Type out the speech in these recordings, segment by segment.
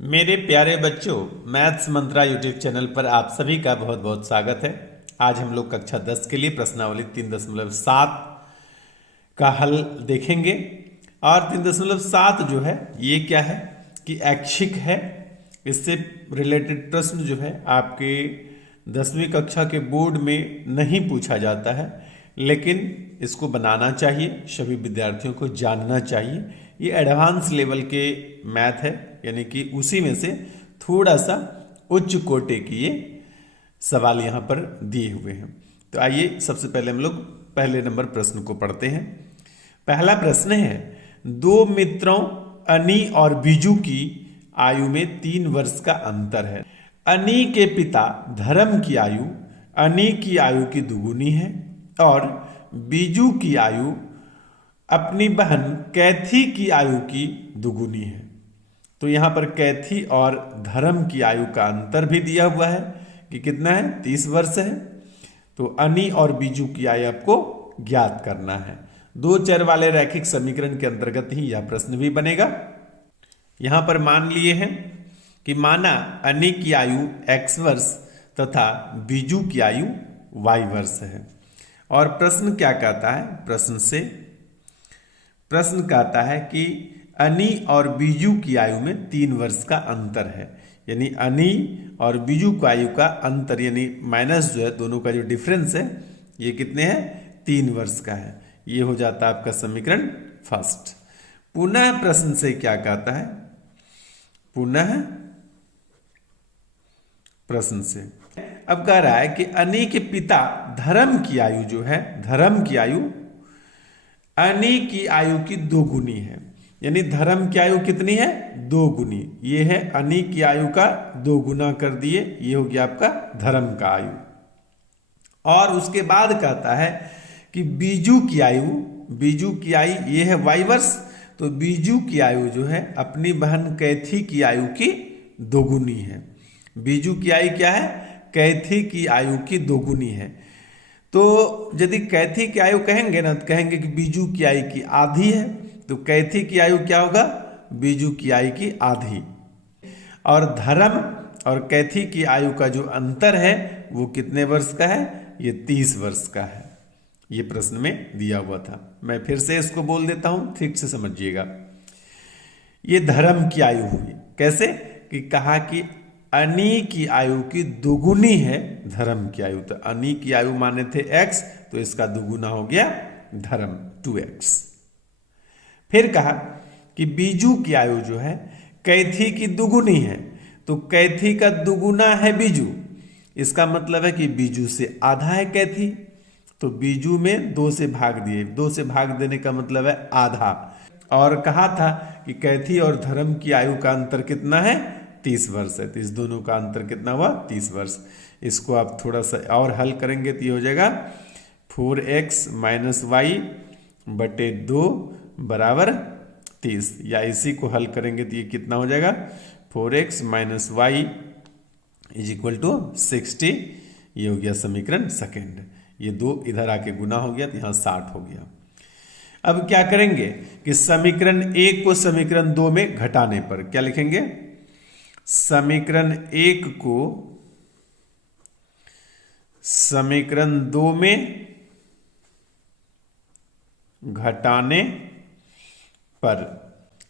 मेरे प्यारे बच्चों, मैथ्स मंत्रा यूट्यूब चैनल पर आप सभी का बहुत बहुत स्वागत है। आज हम लोग कक्षा 10 के लिए प्रश्नावली 3.7 का हल देखेंगे। और 3.7 जो है ये क्या है कि ऐच्छिक है। इससे रिलेटेड प्रश्न जो है आपके 10वीं कक्षा के बोर्ड में नहीं पूछा जाता है, लेकिन इसको बनाना चाहिए, सभी विद्यार्थियों को जानना चाहिए। ये एडवांस लेवल के मैथ है, यानी कि उसी में से थोड़ा सा उच्च कोटि की ये सवाल यहाँ पर दिए हुए हैं। तो आइए सबसे पहले हम लोग पहले नंबर प्रश्न को पढ़ते हैं। पहला प्रश्न है, दो मित्रों अनी और बीजू की आयु में 3 वर्ष का अंतर है। अनी के पिता धर्म की आयु अनी की आयु की दुगुनी है और बीजू की आयु अपनी बहन कैथी की आयु की दुगुनी है। तो यहां पर कैथी और धर्म की आयु का अंतर भी दिया हुआ है कि कितना है, 30 वर्ष है। तो अनी और बीजू की आयु आपको ज्ञात करना है। दो चर वाले रैखिक समीकरण के अंतर्गत ही यह प्रश्न भी बनेगा। यहां पर मान लिए हैं कि माना अनी की आयु x वर्ष तथा बीजू की आयु y वर्ष है। और प्रश्न क्या कहता है, प्रश्न कहता है कि अनी और बीजू की आयु में 3 वर्ष का अंतर है। यानी अनी और बीजू की आयु का अंतर यानी माइनस जो है, दोनों का जो डिफरेंस है ये कितने हैं, 3 वर्ष का है। ये हो जाता है आपका समीकरण फर्स्ट। पुनः प्रश्न से क्या कहता है, पुनः प्रश्न से अब कह रहा है कि अनी के पिता धर्म की आयु जो है, धर्म की आयु अनी की आयु की 2 गुनी है। यानी धर्म की आयु कितनी है, 2 गुनी। ये है अनी की आयु का 2 गुना कर दिए, ये हो गया आपका धर्म का आयु। और उसके बाद कहता है कि बीजू की आयु ये है y वर्ष। तो बीजू की आयु जो है अपनी बहन कैथी की आयु की 2 गुनी है। बीजू की आयु क्या है, कैथी की आयु की 2 गुनी है। तो यदि कैथी की आयु कहेंगे ना, तो कहेंगे कि बीजू की आयु की आधी है। तो कैथी की आयु क्या होगा, बीजू की आयु की आधी। और धर्म और कैथी की आयु का जो अंतर है वो कितने वर्ष का है, ये 30 वर्ष का है। ये प्रश्न में दिया हुआ था। मैं फिर से इसको बोल देता हूं, ठीक से समझिएगा। ये धर्म की आयु हुई, कैसे कि कहा कि अनी की आयु की दुगुनी है धर्म की आयु। तो अनी की आयु माने थे x, तो इसका दुगुना हो गया धर्म 2x। फिर कहा कि बीजू की आयु जो है कैथी की दुगुनी है। तो कैथी का दुगुना है बीजू, इसका मतलब है कि बीजू से आधा है कैथी। तो बीजू में 2 से भाग दिए, 2 से भाग देने का मतलब है आधा। और कहा था कि कैथी और धर्म की आयु का अंतर कितना है, 30 वर्ष है। तो इस दोनों का अंतर कितना हुआ, 30 वर्ष। इसको आप थोड़ा सा और हल करेंगे तो ये हो जाएगा 4x माइनस वाई बटे 2 बराबर 30। या इसी को हल करेंगे तो ये कितना हो जाएगा, 4x minus y is equal to 60। ये हो गया समीकरण सेकेंड। ये 2 इधर आके गुना हो गया तो यहाँ 60 हो गया। अब क्या करेंगे कि समीकरण 1 को समीकरण 2 में घटाने पर क्या लिखेंगे, समीकरण 1 को समीकरण 2 में घटाने पर।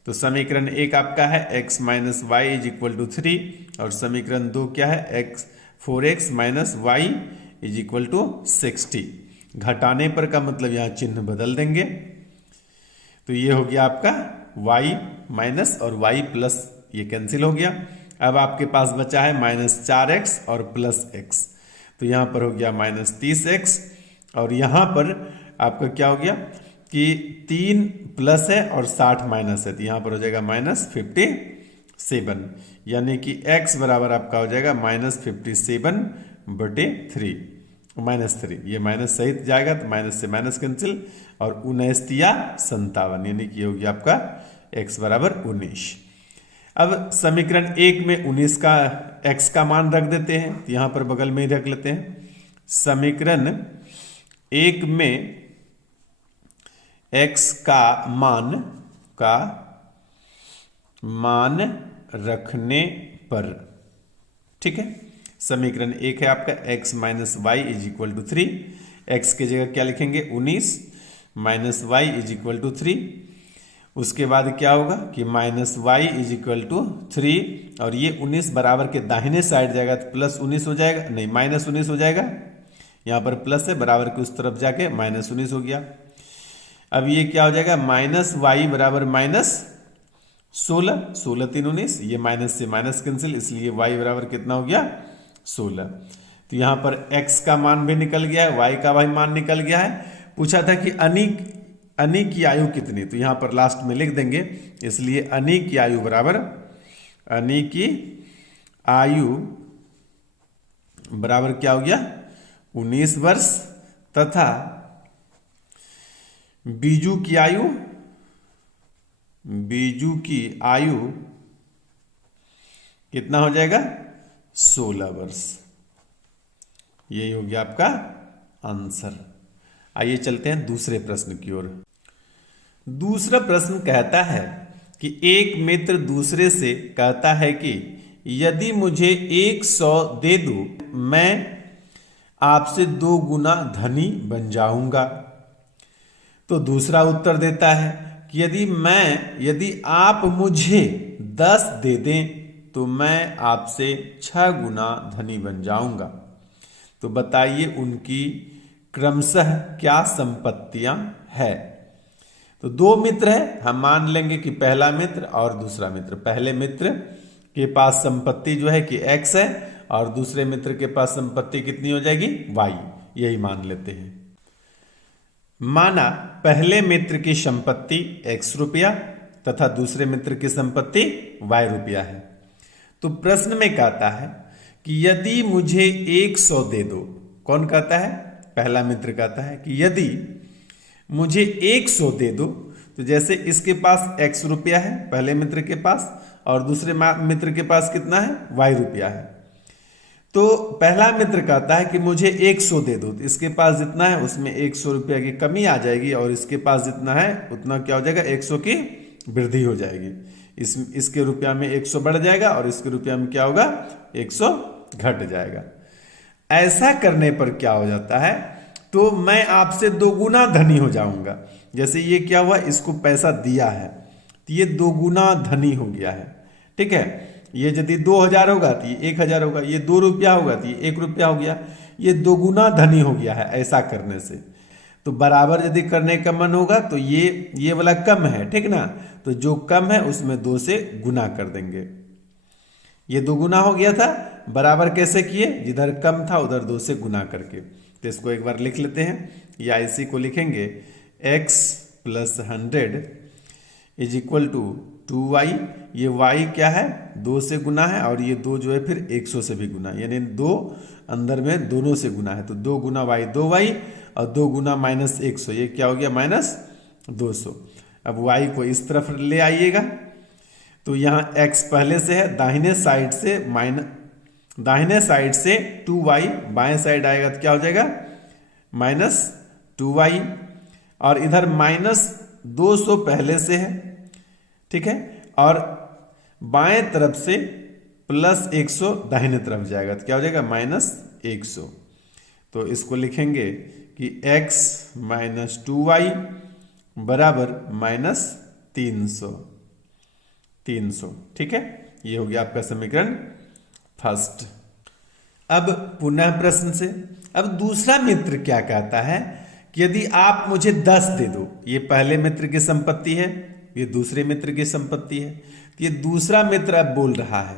तो समीकरण 1 आपका है x minus y is equal to 3 और समीकरण 2 क्या है, 4x minus y is equal to 60। घटाने पर का मतलब यहां चिन्ह बदल देंगे। तो ये हो गया आपका y माइनस और y प्लस, ये कैंसिल हो गया। अब आपके पास बचा है -4x और प्लस x। तो यहां पर हो गया -30x। और यहां पर आपका क्या हो गया कि 3 प्लस है और 60 माइनस है, तो यहां पर हो जाएगा -57। यानी कि x बराबर आपका हो जाएगा -57 बटे 3 -3। ये माइनस सहित जाएगा तो माइनस से माइनस कैंसिल। और 19 या 57, यानी कि ये हो गया आपका x बराबर 19। अब समीकरण 1 में 19 का x का मान रख देते हैं, तो यहां पर बगल में ही रख लेते हैं। समीकरण 1 में x का मान रखने पर। ठीक है, समीकरण 1 है आपका x minus y is equal to 3। X की जगह क्या लिखेंगे 19 minus y is equal to 3। उसके बाद क्या होगा कि minus y is equal to 3 और ये 19 बराबर के दाहिने साइड जाएगा तो प्लस 19 हो जाएगा, नहीं माइनस 19 हो जाएगा। यहाँ पर प्लस है, बराबर के उस तरफ जाके माइनस 19 हो गया। अब ये क्या हो जाएगा माइनस वाई बराबर माइनस 16, 16 3 19, ये माइनस से माइनस कैंसिल, इसलिए y बराबर कितना हो गया 16। तो यहाँ पर x का मान भी निकल गया है, y का भी मान निकल गया है। पूछा था कि अनी की आयु कितनी, तो यहाँ पर लास्ट में लिख देंगे, इसलिए अनी की आयु बराबर अनी की आयु बराबर क्या हो गया 19 वर्ष तथा बीजू की आयु कितना हो जाएगा 16 वर्ष। यही हो गया आपका आंसर। आइए चलते हैं दूसरे प्रश्न की ओर। दूसरा प्रश्न कहता है कि एक मित्र दूसरे से कहता है कि यदि मुझे 100 दे दो मैं आपसे 2 गुना धनी बन जाऊंगा। तो दूसरा उत्तर देता है कि यदि आप मुझे 10 दे दें तो मैं आपसे 6 गुना धनी बन जाऊंगा। तो बताइए उनकी क्रमशः क्या संपत्तियां है। तो 2 मित्र है, हम मान लेंगे कि पहला मित्र और दूसरा मित्र। पहले मित्र के पास संपत्ति जो है कि x है और दूसरे मित्र के पास संपत्ति कितनी हो जाएगी y, यही मान लेते हैं। माना पहले मित्र की संपत्ति x रुपया तथा दूसरे मित्र की संपत्ति y रुपया है। तो प्रश्न में कहता है कि यदि मुझे 100 दे दो। कौन कहता है? पहला मित्र कहता है कि यदि मुझे 100 दे दो। तो जैसे इसके पास x रुपया है पहले मित्र के पास और दूसरे मित्र के पास कितना है y रुपया है। तो पहला मित्र कहता है कि मुझे 100 दे दो। तो इसके पास जितना है उसमें 100 रुपया की कमी आ जाएगी और इसके पास जितना है उतना क्या हो जाएगा 100 की वृद्धि हो जाएगी। इसके रुपया में 100 बढ़ जाएगा और इसके रुपया में क्या होगा 100 घट जाएगा। ऐसा करने पर क्या हो जाता है तो मैं आपसे 2 गुना धनी हो जाऊंगा। जैसे ये क्या हुआ इसको पैसा दिया है तो ये 2 गुना धनी हो गया है। ठीक है, ये यदि 2000 होगा तो ये 1000 होगा, ये 2 रुपया होगा तो ये 1 रुपया हो गया, ये 2 गुना धनी हो गया है ऐसा करने से। तो बराबर यदि करने का मन होगा तो ये वाला कम है, ठीक ना, तो जो कम है उसमें 2 से गुना कर देंगे। ये 2 गुना हो गया था, बराबर कैसे किए, जिधर कम था उधर 2 से गुना करके। तो इसको एक बार लिख लेते हैं, या इसी को लिखेंगे x plus 100 is equal to 2y। ये y क्या है 2 से गुना है और ये 2 जो है फिर 100 से भी गुना, यानी 2 अंदर में दोनों से गुना है। तो 2 गुना y 2y और 2 गुना माइनस 100, ये क्या हो गया माइनस 200। अब y को इस तरफ ले आइएगा तो यहाँ x पहले से है, दाहिने साइड से 2y, बाएं साइड आएगा तो क्या हो जाएगा माइनस 2y और इधर माइनस 200 पहले से है। ठीक है, और बाएं तरफ से प्लस 100 दाहिने तरफ जाएगा तो क्या हो जाएगा माइनस 100। तो इसको लिखेंगे कि x माइनस 2y बराबर माइनस 300। ठीक है, ये हो गया आपका समीकरण फर्स्ट। अब पुनः प्रश्न से, अब दूसरा मित्र क्या कहता है कि यदि आप मुझे 10 दे दो। ये पहले मित्र की संपत्ति है, ये दूसरे मित्र की संपत्ति है। तो ये दूसरा मित्र अब बोल रहा है,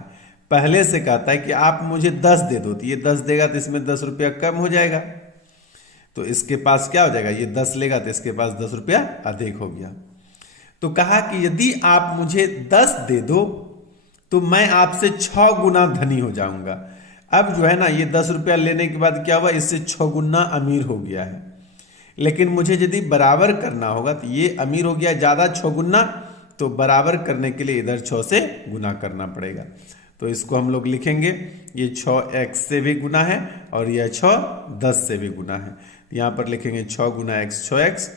पहले से कहता है कि आप मुझे 10 दे दो। तो ये 10 देगा तो इसमें 10 रुपया कम हो जाएगा, तो इसके पास क्या हो जाएगा, ये 10 लेगा तो इसके पास 10 रुपया अधिक हो गया। तो कहा कि यदि आप मुझे 10 दे दो तो मैं आपसे 6 गुना धनी हो जाऊंगा। अब जो है ना ये 10 रुपया लेने के बाद क्या हुआ, इससे 6 गुना अमीर हो गया है। लेकिन मुझे यदि बराबर करना होगा तो ये अमीर हो गया ज़्यादा 6 गुना, तो बराबर करने के लिए इधर 6 से गुना करना पड़ेगा। तो इसको हम लोग लिखेंगे, ये 6x से भी गुना है और यह 6 10 से भी गुना है। यहाँ पर लिखेंगे 6 गुना x 6x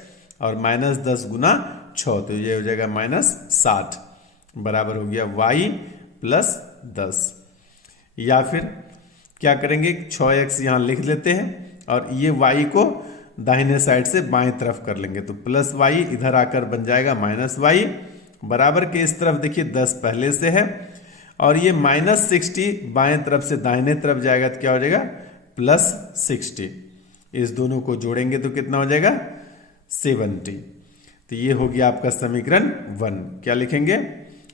और माइनस 10 गुना 6, तो ये हो जाएगा माइनस 60 बराबर हो गया y प्लस 10। या फिर क्या करेंगे, 6x यहाँ लिख लेते हैं और ये y को दाहिने साइड से बाएं तरफ कर लेंगे, तो प्लस y इधर आकर बन जाएगा माइनस y, बराबर के इस तरफ देखिए 10 पहले से है और ये -60 बाएं तरफ से दाहिने तरफ जाएगा तो क्या हो जाएगा +60। इस दोनों को जोड़ेंगे तो कितना हो जाएगा 70। तो ये हो गया आपका समीकरण 1। क्या लिखेंगे,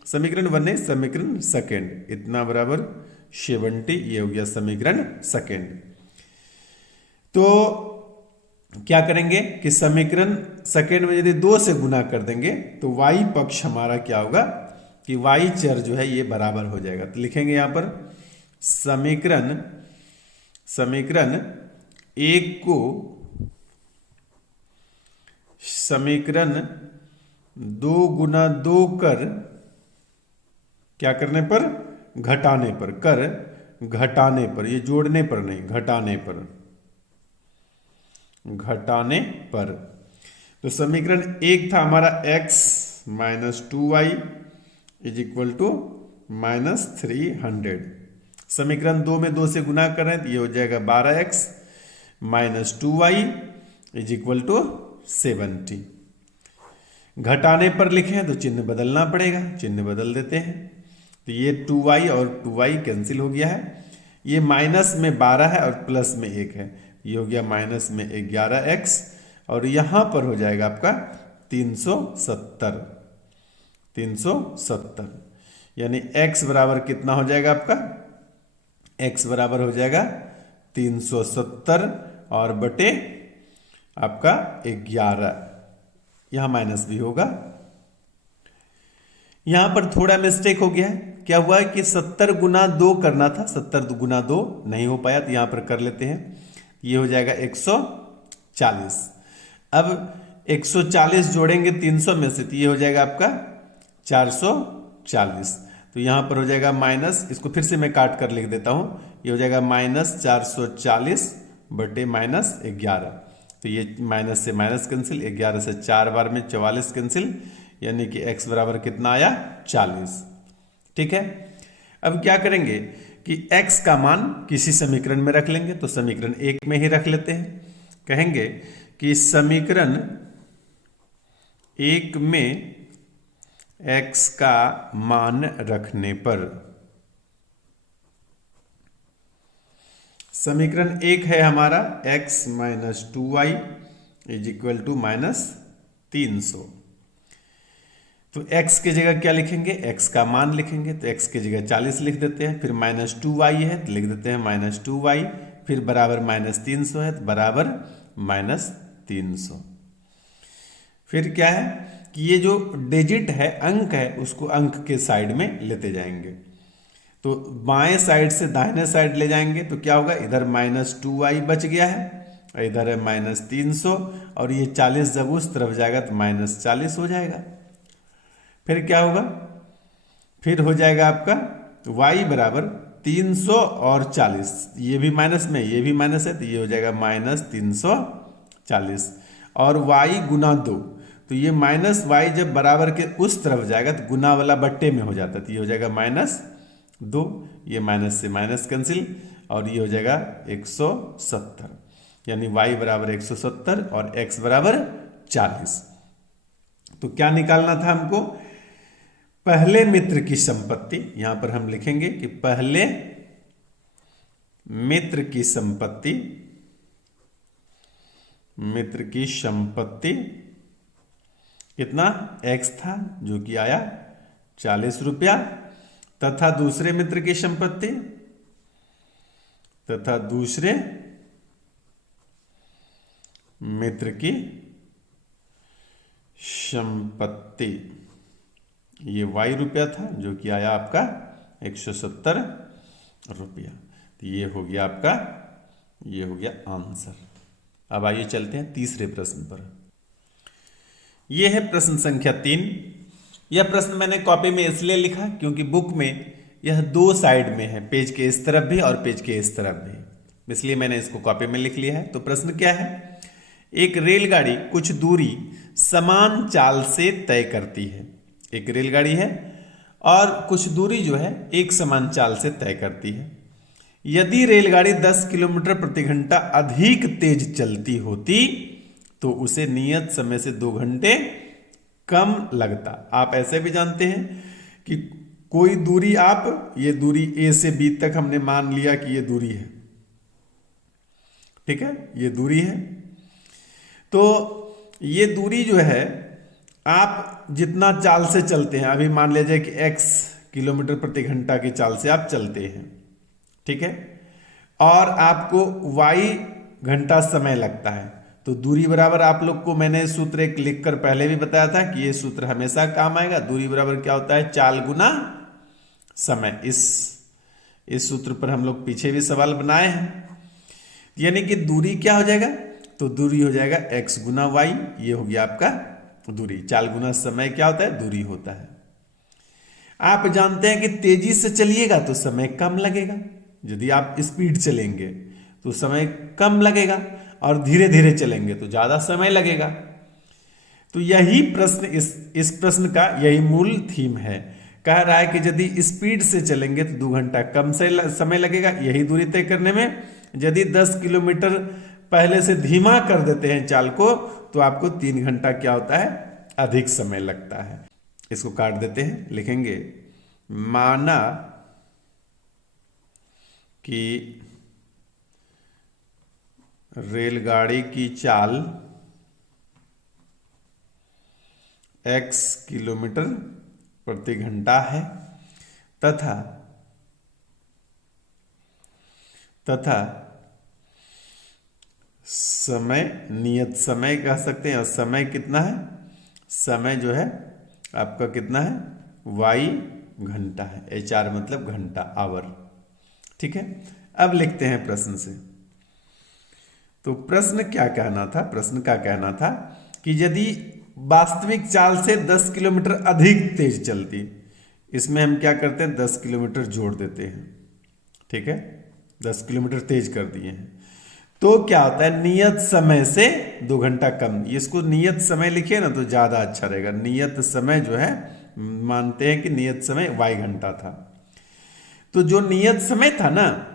समीकरण 1 नहीं, समीकरण सेकेंड, इतना बराबर 70, ये हो गया समीकरण सेकेंड। तो क्या करेंगे कि समीकरण सेकेंड में यदि 2 से गुना कर देंगे तो y पक्ष हमारा क्या होगा कि y चर जो है ये बराबर हो जाएगा। तो लिखेंगे यहां पर समीकरण 1 को समीकरण 2 गुना 2 कर क्या करने पर, घटाने पर, कर घटाने पर, ये जोड़ने पर नहीं, घटाने पर, घटाने पर। तो समीकरण 1 था हमारा x minus 2y is equal to -300। समीकरण 2 में 2 से गुना कर रहे हैं तो ये हो जाएगा 12x minus 2y is equal to 70। घटाने पर लिखे हैं तो चिन्ह बदलना पड़ेगा, चिन्ह बदल देते हैं। तो ये 2y और 2y कैंसिल हो गया है, ये माइनस में 12 है और प्लस में 1 है, ये हो गया माइनस में 11x और यहां पर हो जाएगा आपका 370 यानी x बराबर कितना हो जाएगा आपका, x बराबर हो जाएगा 370 और बटे आपका 11, यहां माइनस भी होगा। यहां पर थोड़ा मिस्टेक हो गया है, क्या हुआ है कि 70 गुना 2 करना था, 70 गुना 2 नहीं हो पाया तो यहां पर कर लेते हैं, ये हो जाएगा 140। अब 140 जोड़ेंगे 300 में से तो ये हो जाएगा आपका 440। तो यहां पर हो जाएगा माइनस, इसको फिर से मैं काट कर लिख देता हूं, ये हो जाएगा -440 बटे -11। तो ये माइनस से माइनस कैंसिल, 11 से 4 बार में 44 कैंसिल, यानी कि x बराबर कितना आया 40। ठीक है, अब क्या करेंगे कि x का मान किसी समीकरण में रख लेंगे, तो समीकरण 1 में ही रख लेते हैं। कहेंगे कि समीकरण 1 में x का मान रखने पर, समीकरण 1 है हमारा x minus 2y is equal to -300। तो x की जगह क्या लिखेंगे, x का मान लिखेंगे, तो x की जगह 40 लिख देते हैं, फिर -2y है तो लिख देते हैं -2y, फिर बराबर -300 है तो बराबर -300। फिर क्या है कि ये जो डिजिट है, अंक है, उसको अंक के साइड में लेते जाएंगे। तो बाएं साइड से दाहिने साइड ले जाएंगे तो क्या होगा, इधर -2y बच गया है, इधर है -300 और ये 40 जब उस तरफ जाएगा तो -40 हो जाएगा। फिर क्या होगा, फिर हो जाएगा आपका y बराबर 300 और 40, ये भी माइनस में, ये भी माइनस है तो ये हो जाएगा -340 और y गुना 2, तो ये -y जब बराबर के उस तरफ जाएगा तो गुना वाला बट्टे में हो जाता है, तो ये हो जाएगा -2, ये माइनस से माइनस कैंसिल और ये हो जाएगा 170, यानी y बराबर 170 और x बराबर 40। तो क्या निकालना था हमको, पहले मित्र की संपत्ति, यहां पर हम लिखेंगे कि पहले मित्र की संपत्ति, मित्र की संपत्ति कितना x था जो कि आया 40 रुपया, तथा दूसरे मित्र की संपत्ति, तथा दूसरे मित्र की संपत्ति, ये y रुपया था जो कि आया आपका 170 रुपया। तो ये हो गया आपका, ये हो गया आंसर। अब आइए चलते हैं तीसरे प्रश्न पर। यह है प्रश्न संख्या 3। यह प्रश्न मैंने कॉपी में इसलिए लिखा क्योंकि बुक में यह 2 साइड में है, पेज के इस तरफ भी और पेज के इस तरफ भी, इसलिए मैंने इसको कॉपी में लिख लिया है। तो प्रश्न क्या है, एक रेलगाड़ी कुछ दूरी समान चाल से तय करती है। एक रेलगाड़ी है और कुछ दूरी जो है एक समान चाल से तय करती है। यदि रेलगाड़ी 10 किलोमीटर प्रति घंटा अधिक तेज चलती होती तो उसे नियत समय से 2 घंटे कम लगता। आप ऐसे भी जानते हैं कि कोई दूरी, आप ये दूरी ए से बी तक हमने मान लिया कि ये दूरी है, ठीक है, ये दूरी है। तो ये दूरी जो है आप जितना चाल से चलते हैं, अभी मान लीजिए कि x किलोमीटर प्रति घंटा की चाल से आप चलते हैं, ठीक है, और आपको y घंटा समय लगता है, तो दूरी बराबर, आप लोग को मैंने सूत्र एक लिखकर पहले भी बताया था कि ये सूत्र हमेशा काम आएगा। दूरी बराबर क्या होता है? चाल गुना समय। इस सूत्र पर हम लोग पीछे भी सवाल बनाए हैं। यानी कि दूरी क्या हो जाएगा? तो दूरी हो जाएगा x गुना y। ये हो गया आपका दूरी। चाल गुना समय क्या होता है? दूरी होता है। आप जानते हैं कि तेजी से चलिएगा तो समय कम लगेगा, यदि आप स्पीड चलेंगे तो समय कम लगेगा, और धीरे धीरे चलेंगे तो ज्यादा समय लगेगा। तो यही प्रश्न, इस प्रश्न का यही मूल थीम है। कह रहा है कि यदि स्पीड से चलेंगे तो 2 घंटा कम से समय लगेगा यही दूरी तय करने में। यदि 10 किलोमीटर पहले से धीमा कर देते हैं चाल को तो आपको 3 घंटा क्या होता है? अधिक समय लगता है। इसको काट देते हैं, लिखेंगे माना कि रेलगाड़ी की चाल x किलोमीटर प्रति घंटा है तथा समय, नियत समय कह सकते हैं, और समय कितना है? समय जो है आपका कितना है? y घंटा है। HR मतलब घंटा, आवर, ठीक है। अब लिखते हैं प्रश्न से। तो प्रश्न क्या कहना था? प्रश्न का कहना था कि यदि वास्तविक चाल से 10 किलोमीटर अधिक तेज चलती, इसमें हम क्या करते हैं? 10 किलोमीटर जोड़ देते हैं, ठीक है, 10 किलोमीटर तेज कर दिए हैं, तो क्या होता है? नियत समय से 2 घंटा कम। इसको नियत समय लिखिए ना तो ज्यादा अच्छा रहेगा। नियत समय जो है, मानते हैं कि नियत समय y घंटा था, तो जो नियत समय था ना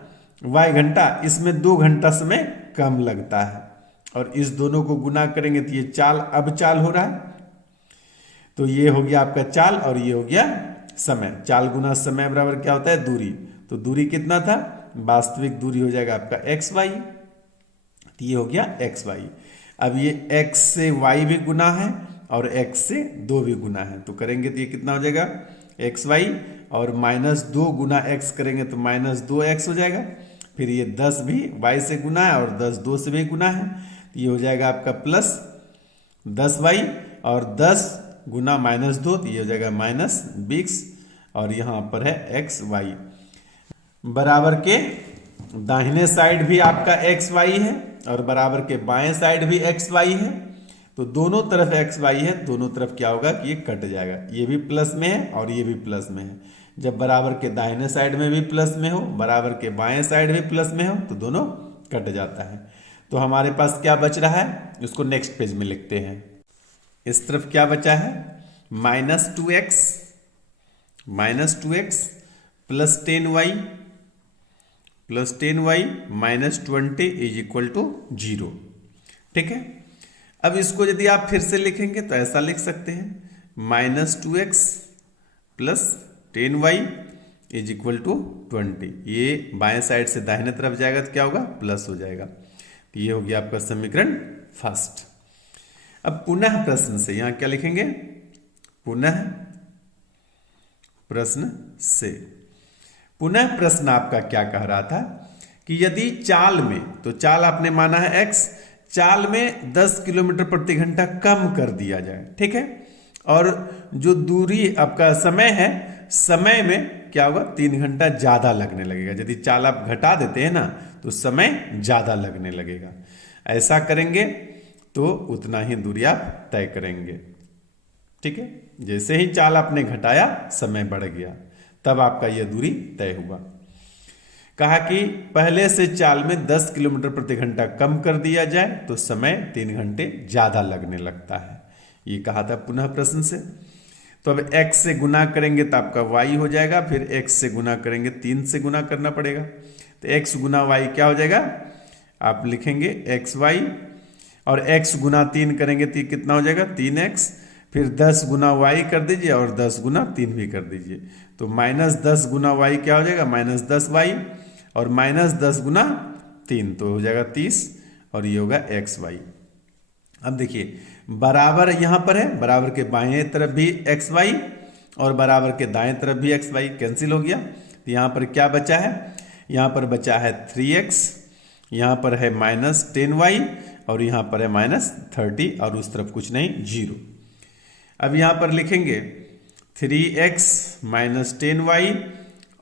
y घंटा, इसमें 2 घंटा समय कम लगता है, और इस दोनों को गुना करेंगे तो ये चाल, अब चाल हो रहा है, तो ये हो गया आपका चाल और ये हो गया समय। चाल गुना समय बराबर क्या होता है? दूरी। तो दूरी कितना था? वास्तविक दूरी हो जाएगा आपका xy, तो ये हो गया xy। अब ये x से y भी गुना है और x से 2 भी गुना है, तो करेंगे तो ये कितना हो जाएगा? xy, और -2 गुना x करेंगे तो -2x हो जाएगा। फिर ये 10 भी y से गुना है और 10 2 से भी गुना है, तो ये हो जाएगा आपका प्लस 10y, और 10 गुना -2 तो ये हो जाएगा -20, और यहाँ पर है xy। बराबर के दाहिने साइड भी आपका xy है और बराबर के बाएं साइड भी xy है, तो दोनों तरफ xy है, दोनों तरफ क्या होगा कि ये कट जाएगा। ये भी प्लस में है और ये भी प्लस में है। जब बराबर के दाहिने साइड में भी प्लस में हो, बराबर के बाएं साइड भी प्लस में हो, तो दोनों कट जाता है। तो हमारे पास क्या बच रहा है? उसको नेक्स्ट पेज में लिखते हैं। इस तरफ क्या बचा है? -2x plus 10y -20 is equal to 0, ठीक है। अब इसको यदि आप फिर से लिखेंगे तो ऐसा लिख सकते हैं -2x plus 10y is equal to 20। ये बाएं साइड से दाहिने तरफ जाएगा तो क्या होगा? प्लस हो जाएगा। तो ये हो गया आपका समीकरण फर्स्ट। अब पुनः प्रश्न से यहां क्या लिखेंगे? पुनः प्रश्न से। पुनः प्रश्न आपका क्या कह रहा था कि यदि चाल में, तो चाल आपने माना है x, चाल में 10 किलोमीटर प्रति घंटा कम कर दिया जाए, ठीक है, और जो दूरी आपका समय है, समय में क्या होगा? 3 घंटा ज्यादा लगने लगेगा। यदि चाल आप घटा देते हैं ना तो समय ज्यादा लगने लगेगा। ऐसा करेंगे तो उतना ही दूरी आप तय करेंगे, ठीक है। जैसे ही चाल आपने घटाया, समय बढ़ गया, तब आपका यह दूरी तय हुआ। कहा कि पहले से चाल में 10 किलोमीटर प्रति घंटा कम कर दिया जाए तो समय 3 घंटे ज्यादा लगने लगता है। ये कहा था पुनः प्रश्न से। तो अब x से गुना करेंगे तो आपका y हो जाएगा, फिर x से गुना करेंगे 3 से गुना करना पड़ेगा, तो x गुना y क्या हो जाएगा, आप लिखेंगे xy, और x गुना 3 करेंगे तो कितना हो जाएगा 3x, फिर 10 गुना y कर दीजिए और 10 गुना 3 भी कर दीजिए, तो -10 गुना y क्या हो जाएगा -10y, और -10 गुना 3 तो हो जाएगा 30, और ये होगा xy। अब देखिए बराबर यहाँ पर है, बराबर के बाएं तरफ भी xy और बराबर के दाएं तरफ भी xy कैंसिल हो गया, तो यहाँ पर क्या बचा है, यहाँ पर बचा है 3x, यहाँ पर है -10y और यहाँ पर है -30, और उस तरफ कुछ नहीं 0। अब यहाँ पर लिखेंगे 3x -10y,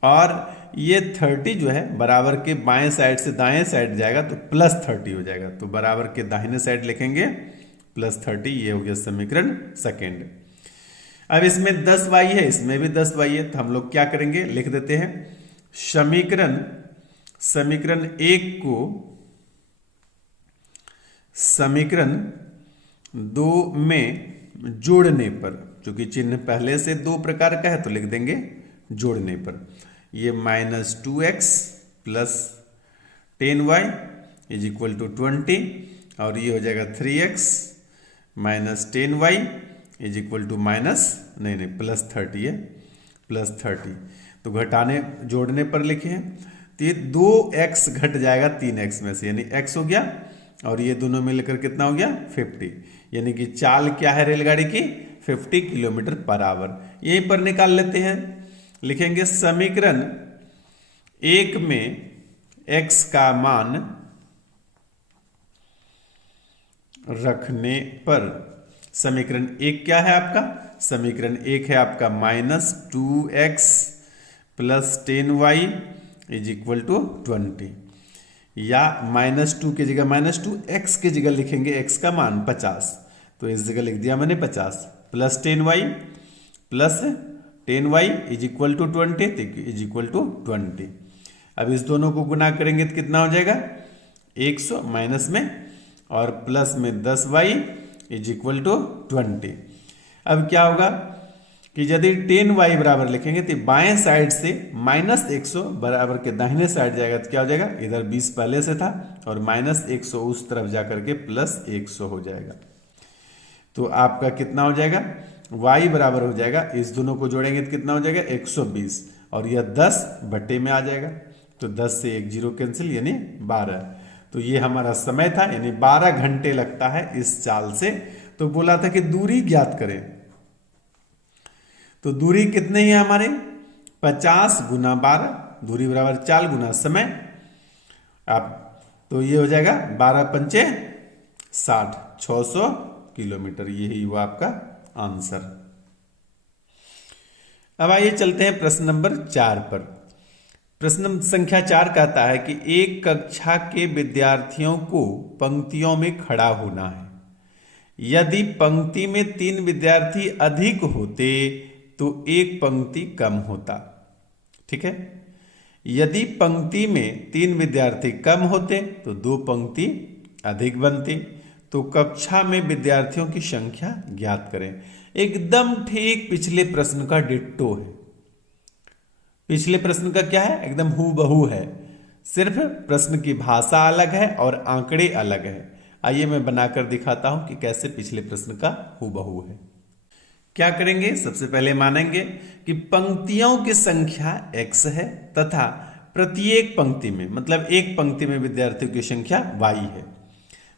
और ये 30 जो है बराबर के बाएं साइड से दाएं साइड जाएगा तो +30 हो जाएगा, तो बराबर के दाहिने साइड लिखेंगे +30, ये हो गया समीकरण सेकेंड। अब इसमें 10y है, इसमें भी 10y है, तो हम लोग क्या करेंगे, लिख देते हैं समीकरण 1 को समीकरण 2 में जोड़ने पर, चूंकि चिन्ह पहले से 2 प्रकार का है तो लिख देंगे जोड़ने पर, ये -2x + 10y = 20, और ये हो जाएगा 3x - 10y +30 है, +30, तो घटाने जोड़ने पर लिखे हैं, तो ये 2x घट जाएगा 3x में से, यानी x हो गया, और ये दोनों मिलकर कितना हो गया 50, यानी कि चाल क्या है रेलगाड़ी की 50 km/h। यहीं पर निकाल लेते हैं, लिखेंगे समीकरण 1 में x का मान रखने पर, समीकरण 1 क्या है आपका, समीकरण 1 है आपका -2x + 10y = 20, या -2 की जगह -2, x की जगह लिखेंगे x का मान 50, तो इस जगह लिख दिया मैंने 50, + 10y = 20। अब इस दोनों को गुना करेंगे तो कितना हो जाएगा 100, माइनस में और प्लस में 10y = 20। अब क्या होगा कि यदि 10y बराबर लिखेंगे तो बाएं साइड से -100 बराबर के दाहिने साइड जाएगा तो क्या हो जाएगा, इधर 20 पहले से था और -100 उस तरफ जाकर के +100 हो जाएगा, तो आपका कितना हो जाएगा y बराबर हो जाएगा, इस दोनों को जोड़ेंगे तो कितना हो जाएगा 120, और यह 10 बटे में आ जाएगा, तो 10 से 1 0 कैंसिल, यानी 12। तो ये हमारा समय था, यानी 12 घंटे लगता है इस चाल से। तो बोला था कि दूरी ज्ञात करें, तो दूरी कितनी है हमारे 50 × 12, दूरी बराबर चाल गुना समय। आप तो ये हो जाएगा 12 × 5 = 60, 600 किलोमीटर, यही हुआ आपका आंसर। अब आइए चलते हैं प्रश्न नंबर 4 पर। प्रश्न संख्या 4 कहता है कि एक कक्षा के विद्यार्थियों को पंक्तियों में खड़ा होना है। यदि पंक्ति में 3 विद्यार्थी अधिक होते तो एक पंक्ति कम होता। ठीक है, यदि पंक्ति में 3 विद्यार्थी कम होते तो 2 पंक्ति अधिक बनती। तो कक्षा में विद्यार्थियों की संख्या ज्ञात करें। एकदम ठीक पिछले प्रश्न का डिट्टो है। पिछले प्रश्न का क्या है, एकदम हूबहू है, सिर्फ प्रश्न की भाषा अलग है और आंकड़े अलग है। आइए मैं बनाकर दिखाता हूं कि कैसे पिछले प्रश्न का हूबहू है। क्या करेंगे, सबसे पहले मानेंगे कि पंक्तियों की संख्या x है तथा प्रत्येक पंक्ति में, मतलब एक पंक्ति में विद्यार्थियों की संख्या y है।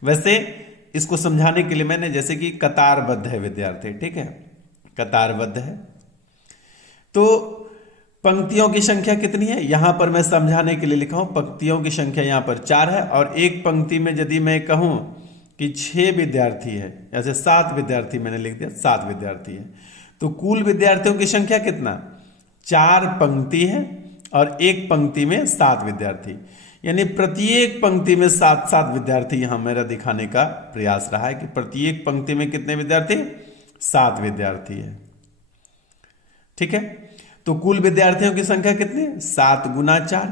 वैसे इसको समझाने के लिए मैंने जैसे कि कतारबद्ध है विद्यार्थी, ठीक है, कतारबद्ध है, तो पंक्तियों की संख्या कितनी है, यहां पर मैं समझाने के लिए लिखा हूं पंक्तियों की संख्या यहां पर 4 है, और एक पंक्ति में यदि मैं कहूं कि 6 विद्यार्थी है, ऐसे 7 विद्यार्थी मैंने लिख दिया, 7 विद्यार्थी है, तो कुल विद्यार्थियों की संख्या कितना, 4 पंक्ति है और एक पंक्ति में 7 विद्यार्थी, यानी प्रत्येक पंक्ति में 7-7 विद्यार्थी। यहां मेरा दिखाने का प्रयास रहा है कि प्रत्येक पंक्ति में कितने विद्यार्थी, 7 विद्यार्थी है। ठीक है, तो कुल विद्यार्थियों की संख्या कितनी, 7 × 4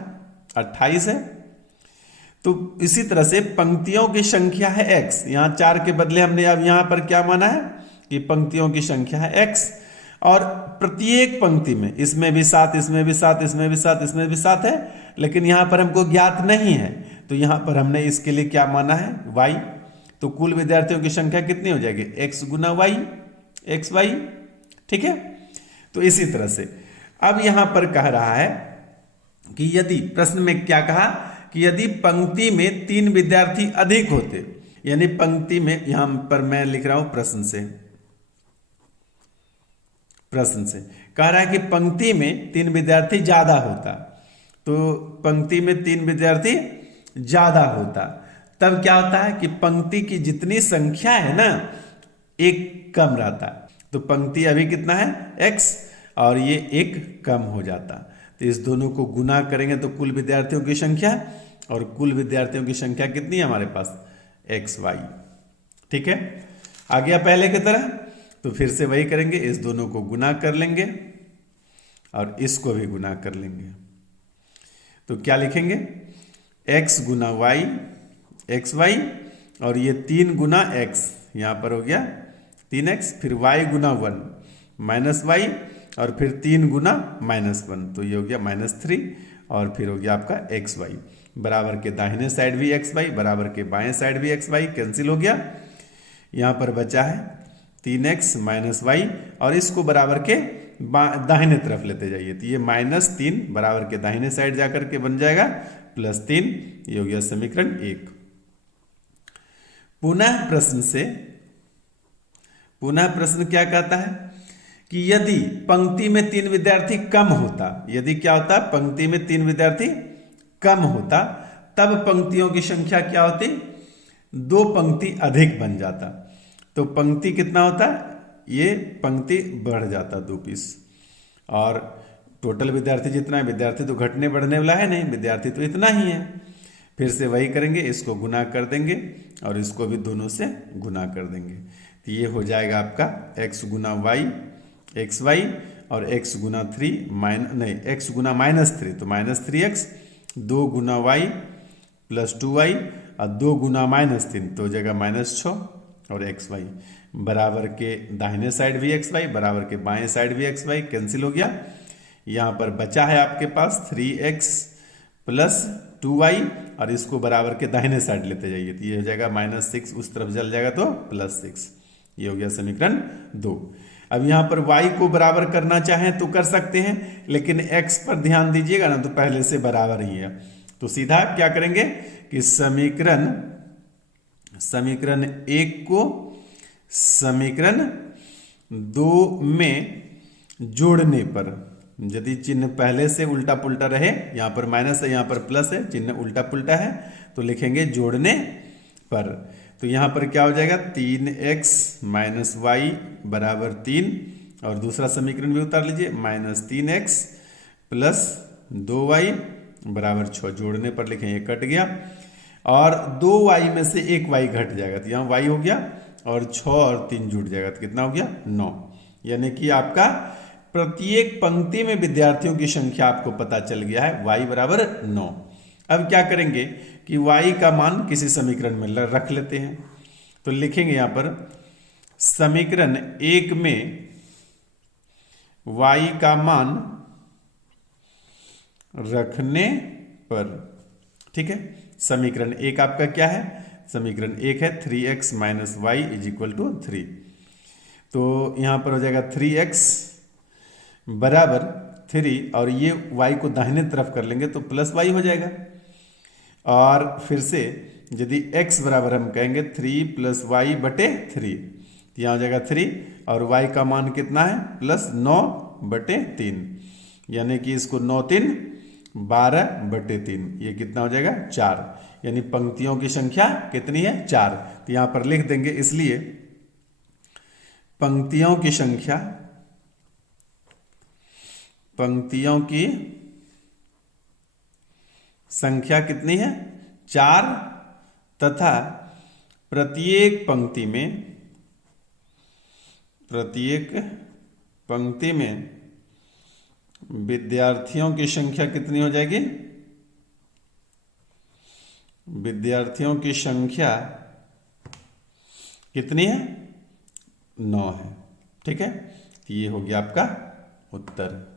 28 है। तो इसी तरह से पंक्तियों की संख्या है x, यहां 4 के बदले हमने अब यहां पर क्या माना है कि पंक्तियों की संख्या है x, और प्रत्येक पंक्ति में इसमें भी 7, इसमें भी 7, इसमें भी 7, इसमें भी 7 है, लेकिन यहां पर हमको ज्ञात नहीं है, तो यहां पर हमने इसके लिए क्या माना है, y। तो कुल विद्यार्थियों की संख्या कितनी हो जाएगी, x गुना वाई, एक्स वाई। ठीक है, तो इसी तरह से अब यहां पर कह रहा है कि यदि, प्रश्न में क्या कहा कि यदि पंक्ति में 3 विद्यार्थी अधिक होते, यानी पंक्ति में, यहां पर मैं लिख रहा हूं प्रश्न से कह रहा है कि पंक्ति में 3 विद्यार्थी ज्यादा होता, तो पंक्ति में 3 विद्यार्थी ज्यादा होता, तब क्या होता है कि पंक्ति की जितनी संख्या है ना, एक कम रहता। तो पंक्ति अभी कितना है, x, और ये एक कम हो जाता। तो इस दोनों को गुना करेंगे तो कुल विद्यार्थियों की संख्या, और कुल विद्यार्थियों की संख्या कितनी है हमारे पास, xy। ठीक है, आ गया पहले की तरह। तो फिर से वही करेंगे, इस दोनों को गुना कर लेंगे और इसको भी गुना कर लेंगे। तो क्या लिखेंगे, x गुना y, xy, और ये 3 गुना x, यहां पर हो गया 3x, फिर y गुना 1 माइनस वाई, और फिर 3 गुना -1, तो ये हो गया -3, और फिर हो गया आपका xy। बराबर के दाहिने साइड भी xy, बराबर के बाएं साइड भी xy कैंसिल हो गया। यहां पर बचा है 3x माइनस वाई, और इसको बराबर के दाहिने तरफ लेते जाइए, तो ये -3 बराबर के दाहिने साइड जाकर के बन जाएगा +3। ये हो गया समीकरण 1। पुनः प्रश्न क्या कहता है कि यदि पंक्ति में 3 विद्यार्थी कम होता, यदि क्या होता, पंक्ति में 3 विद्यार्थी कम होता, तब पंक्तियों की संख्या क्या होती, 2 पंक्ति अधिक बन जाता। तो पंक्ति कितना होता, ये पंक्ति बढ़ जाता 2 पीस, और टोटल विद्यार्थी जितना है, विद्यार्थी तो घटने बढ़ने वाला है नहीं, विद्यार्थी तो इतना ही है। फिर से वही करेंगे, इसको गुना कर देंगे और इसको भी दोनों से गुना कर देंगे, तो ये हो जाएगा आपका x गुना वाई, एक्स वाई, और x गुना 3 x गुना -3, तो -3x, 2 गुना y प्लस 2y, और 2 गुना -3, तो हो जाएगा -6, और xy बराबर के दाहिने साइड भी xy, बराबर के बाएं साइड भी xy कैंसिल हो गया। यहाँ पर बचा है आपके पास 3x प्लस 2y, और इसको बराबर के दाहिने साइड लेते जाइए, तो ये हो जाएगा -6, उस तरफ चल जाएगा तो +6। ये हो गया समीकरण 2। अब यहाँ पर y को बराबर करना चाहें तो कर सकते हैं, लेकिन x पर ध्यान दीजिएगा ना, तो पहले से बराबर ही है, तो सीधा क्या करेंगे कि समीकरण 1 को समीकरण 2 में जोड़ने पर, यदि चिन्ह पहले से उल्टा पुल्टा रहे, यहाँ पर माइनस है, यहाँ पर प्लस है, चिन्ह उल्टा पुल्टा है, तो लिखेंगे जोड़ने पर। तो यहाँ पर क्या हो जाएगा, 3x माइनस वाई बराबर 3, और दूसरा समीकरण भी उतार लीजिए, -3x प्लस 2y बराबर 6, जोड़ने पर लिखें, ये कट गया, और 2y में से 1y घट जाएगा, तो यहाँ y हो गया, और 6 और 3 जुड़ जाएगा, तो कितना हो गया 9। यानी कि आपका प्रत्येक पंक्ति में विद्यार्थियों की संख्या आपको पता चल गया है, y बराबर 9। अब क्या करेंगे कि y का मान किसी समीकरण में रख लेते हैं, तो लिखेंगे यहाँ पर समीकरण 1 में y का मान रखने पर। ठीक है, समीकरण 1 आपका क्या है, समीकरण 1 है 3x minus y is equal to 3, तो यहाँ पर हो जाएगा 3x बराबर 3, और ये y को दाहिने तरफ कर लेंगे तो प्लस y हो जाएगा, और फिर से यदि x बराबर हम कहेंगे 3 प्लस वाई बटे 3, तो यहाँ हो जाएगा 3, और y का मान कितना है +9 बटे 3, यानी कि इसको 9 3 12 बटे 3, ये कितना हो जाएगा 4, यानी पंक्तियों की संख्या कितनी है 4। तो यहाँ पर लिख देंगे, इसलिए पंक्तियों की संख्या कितनी है 4, तथा प्रत्येक पंक्ति में विद्यार्थियों की संख्या कितनी हो जाएगी, विद्यार्थियों की संख्या कितनी है 9 है। ठीक है, ये हो गया आपका उत्तर।